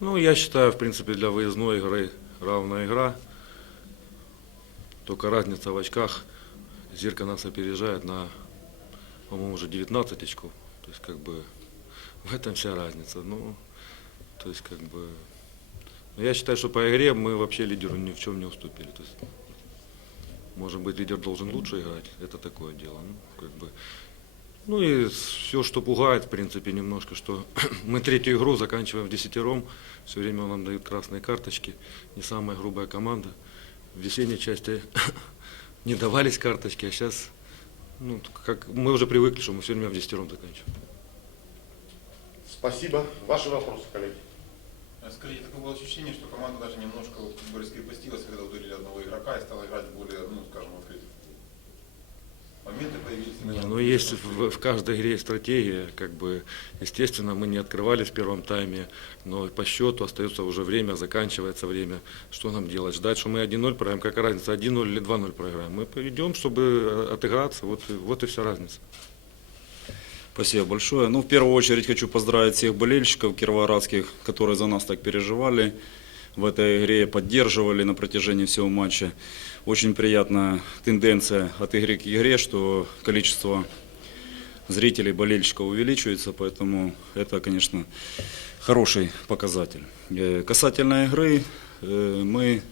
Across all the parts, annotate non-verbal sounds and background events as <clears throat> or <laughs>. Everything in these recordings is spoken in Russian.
Ну, я считаю, в принципе, для выездной игры равная игра. Только разница в очках. Зирка нас опережает на, по-моему, уже 19 очков. То есть, как бы, <laughs> в этом вся разница. Ну, то есть, как бы, но я считаю, что по игре мы вообще лидеру ни в чем не уступили. То есть, может быть, лидер должен лучше играть, это такое дело. Ну, как бы, ну и все, что пугает, в принципе, немножко, что <clears throat> мы третью игру заканчиваем в десятером, все время нам дают красные карточки, не самая грубая команда. В весенней части <clears throat> не давались карточки, а сейчас, ну, как мы уже привыкли, что мы все время в десятером заканчиваем. Спасибо. Ваши вопросы, коллеги. А Скажите, такое было ощущение, что команда даже немножко вот, как бы раскрепостилась, когда удалили одного игрока и стала играть более, ну, скажем, открыто. Моменты появились. Не, именно ну в есть в, в каждой игре стратегия, как бы, естественно, мы не открывались в первом тайме, но по счету остается уже время, заканчивается время. Что нам делать? Ждать, что мы 1-0 проиграем, какая разница, 1-0 или 2-0 проиграем? Мы поведем, чтобы э, отыграться, вот, вот и вся разница. Спасибо большое. Ну, в первую очередь хочу поздравить всех болельщиков кировоградских, которые за нас так переживали в этой игре, поддерживали на протяжении всего матча. Очень приятная тенденция от игры к игре, что количество зрителей, болельщиков увеличивается, поэтому это, конечно, хороший показатель. Э, Касательно игры, э, мы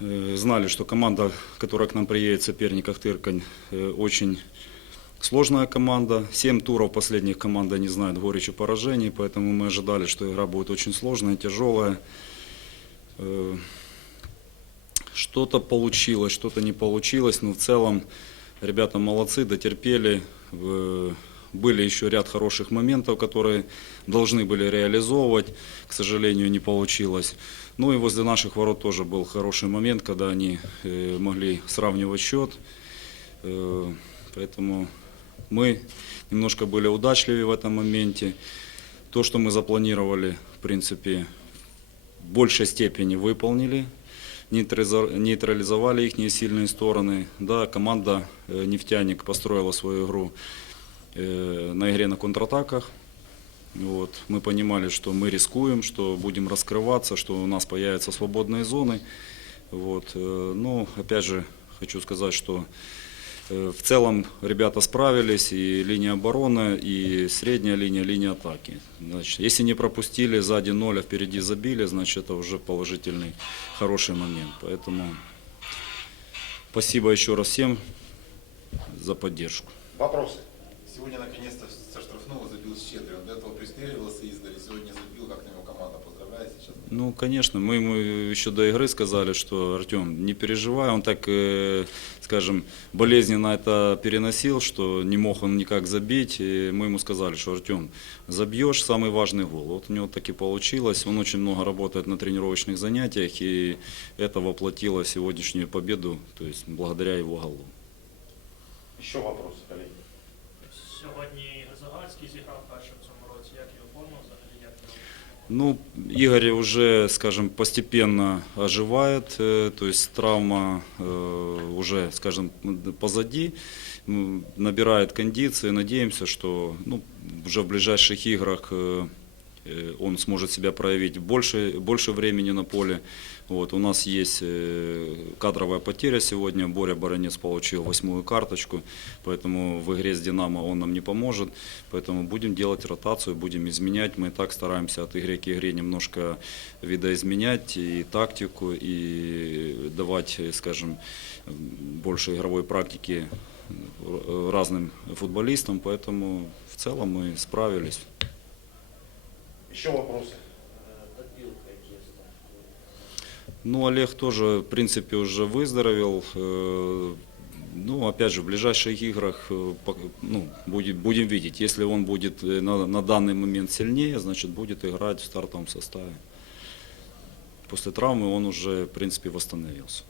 э, знали, что команда, которая к нам приедет, соперник Ахтыркань, очень Сложная команда. Семь туров последних команда не знает горечи поражений, поэтому мы ожидали, что игра будет очень сложная, тяжелая. Э, Что-то получилось, что-то не получилось, но в целом ребята молодцы, дотерпели. Э, Были еще ряд хороших моментов, которые должны были реализовывать. К сожалению, не получилось. Ну и возле наших ворот тоже был хороший момент, когда они э, могли сравнивать счет. Поэтому мы немножко были удачливее в этом моменте. То, что мы запланировали, в принципе, в большей степени выполнили, нейтрализовали их сильные стороны. Да, команда э, «Нефтяник» построила свою игру э, на игре на контратаках. Вот. Мы понимали, что мы рискуем, что будем раскрываться, что у нас появятся свободные зоны. Вот. э, Но, опять же, хочу сказать, что В целом ребята справились, и линия обороны, и средняя линия, линия атаки. Значит, если не пропустили сзади ноль, а впереди забили, значит это уже положительный, хороший момент. Поэтому спасибо еще раз всем за поддержку. Вопросы. Сегодня наконец-то со штрафного забил Щедрый. Он до этого пристреливался издали, сегодня забил, как на него команда. Ну, конечно, мы ему еще до игры сказали, что Артем, не переживай, он так, э, скажем, болезненно это переносил, что не мог он никак забить. И мы ему сказали, что Артем, забьешь самый важный гол. Вот у него так и получилось. Он очень много работает на тренировочных занятиях, и это воплотило сегодняшнюю победу, то есть благодаря его голу. Еще вопросы, коллеги. Сьогодні Загальський зіграв перше в цьому році. Як його форма взагалі? Як його? ну, Игорь уже, скажем, постепенно оживает, э, то есть травма э, уже, скажем, позади, набирает кондиции. Надеемся, что ну, уже в ближайших играх э, он сможет себя проявить больше, больше времени на поле. Вот, у нас есть э, кадровая потеря сегодня. Боря Баранец получил восьмую карточку, поэтому в игре с «Динамо» он нам не поможет. Поэтому будем делать ротацию, будем изменять. Мы и так стараемся от игры к игре немножко видоизменять и тактику, и давать, э, скажем, больше игровой практики э, разным футболистам. Поэтому в целом мы справились. Еще вопросы. Ну, Олег тоже, в принципе, уже выздоровел. Э, Ну, опять же, в ближайших играх э, ну, будет, будем видеть. Если он будет э, на, на данный момент сильнее, значит, будет играть в стартовом составе. После травмы он уже, в принципе, восстановился.